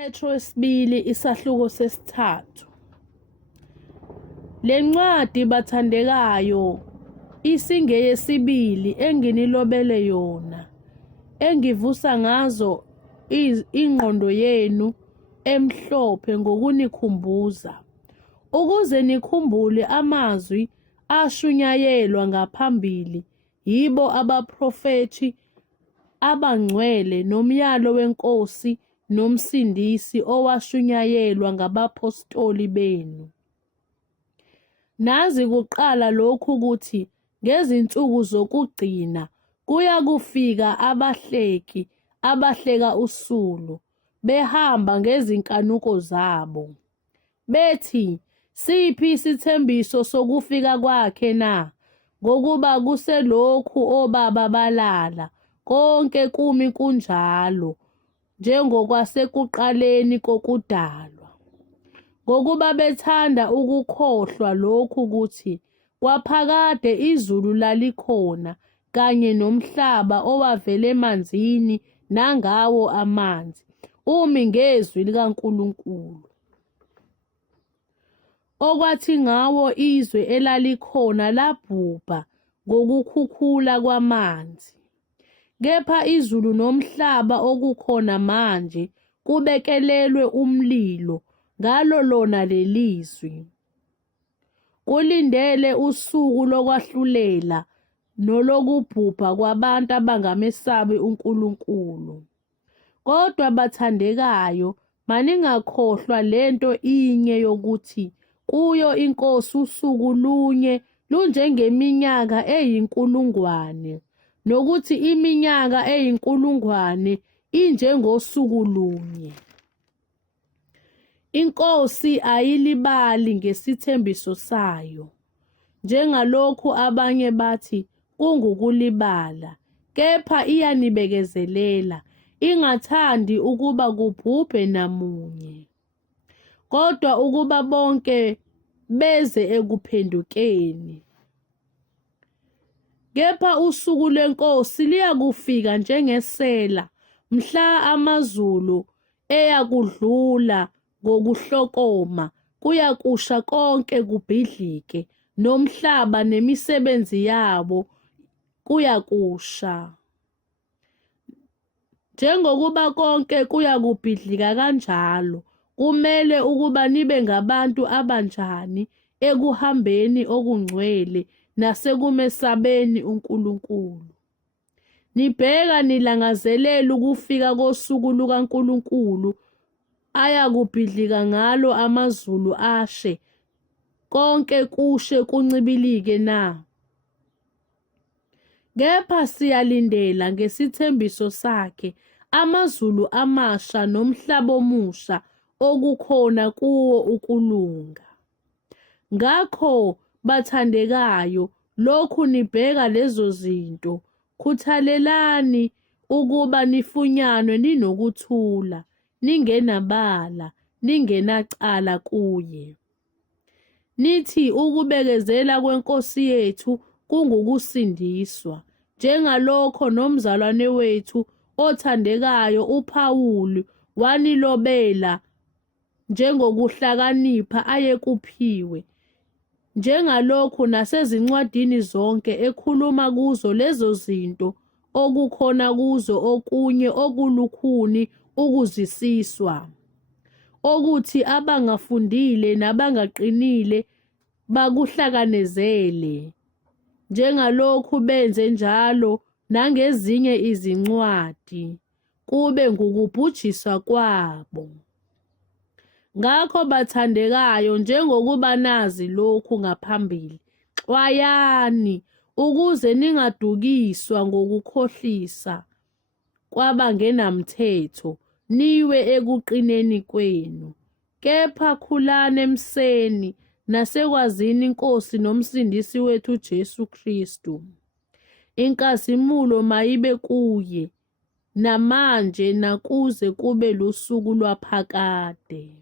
Petro wesibili isahluko sesithathu. Le ncwadi bathandekayo isingeyesibili enginilobele yona, engivusa ngazo ingqondo yenu emhlophe ngokunikhumbuza, ukuze nikhumbule amazwi ashunyayelwa ngaphambili yibo abaprofethi abangcwele nomyalo weNkosi nomsindisi owashunyayelwa ngabapostoli benu. Nazi kuqala lokhu ukuthi ngezinsuku zokugcina kuya kufika abahleki abahleka usulu, behamba ngezinkanuko zabo. Bethi, siphi isithembiso sokufika kwakhe na? Ngokuba kuselokhu obaba balala, konke kumi kunjalo, njengokwasekuqaleni kokudalwa. Ngokuba bethanda ukukhohlwa lokhu ukuthi kwaphakade izulu lalikhona, kanye nomhlaba owavela emanzini nangawo amanzi, umi ngezwi likaNkulunkulu. Okwathi ngawo izwe elalikhona labhubha ngokukhukhula kwamanzi. Kepha izulu nomhlaba okukhona manje kubekelelwe umlilo ngalo lona lelizwi, kulindele usuku lokwahlulela nolokubhubha kwabantu abangamesabi uNkulunkulu. Kodwa bathandekayo, maningakhohlwa lento inye yokuthi kuyo iNkosi usuku lunye lunjengeminyaka eyinkulungwane, nokuthi iminyaka eyinkulungwane injengosuku lunye. iNkosi ayilibali ngesithembiso sayo, njengalokhu abanye bathi kungukulibala, kepha iyanibekezelela, ingathandi ukuba kubhubhe namunye, kodwa ukuba bonke beze ekuphendukeni. Kepha usuku lweNkosi liyakufika njengesela, mhla amazulu eyakudlula ngokuhlokoma, kuyakusha konke kubhidlike, nomhlaba nemisebenzi yabo kuyakusha. Njengokuba konke kuyakubhidlika kanjalo, kumele ukuba nibe ngabantu abanjani ekuhambeni okungcwele nasekumesabeni uNkulunkulu. Nibheka nilangazelela ukufika kosuku lukaNkulunkulu ayakubhidlika ngalo amazulu ashe, konke kushe kuncibilike na? Kepha siyalindela ngesithembiso sakhe amazulu amasha nomhlaba omusha okukhona kuwo ukulunga. Ngakho bathandekayo, lokhu nibheka lezo zinto, khuthalelani ukuba nifunyanwe ninokuthula, ningenabala, ningenacala kuye. Nithi ukubekezela kweNkosi yethu kungukusindiswa, njengalokho nomzalwane wethu othandekayo uPawuli wanilobela njengokuhlakanipha ayekuphiwe, njengalokhu nasezincwadini zonke ekhuluma kuzo lezo zinto, okukhona kuzo okunye okulukhuni ukuzwisiswa, okuthi abangafundile nabangaqinile bakuhlakanezele, njengalokhu benze njalo nangezinye izincwadi, kube ngukubhujiswa kwabo. Ngakho bathandekayo, njengokuba nazi lokhu ngaphambili, xwayani ukuze ningadukiswa ngokukhohlisa kwabangenamthetho, niwe ekuqineni kwenu. Kepha khulani emseni nasekwazini iNkosi nomsindisi wethu Jesu Kristu. Inkazimulo mayibe kuye, namanje nakuze kube lusuku lwaphakade.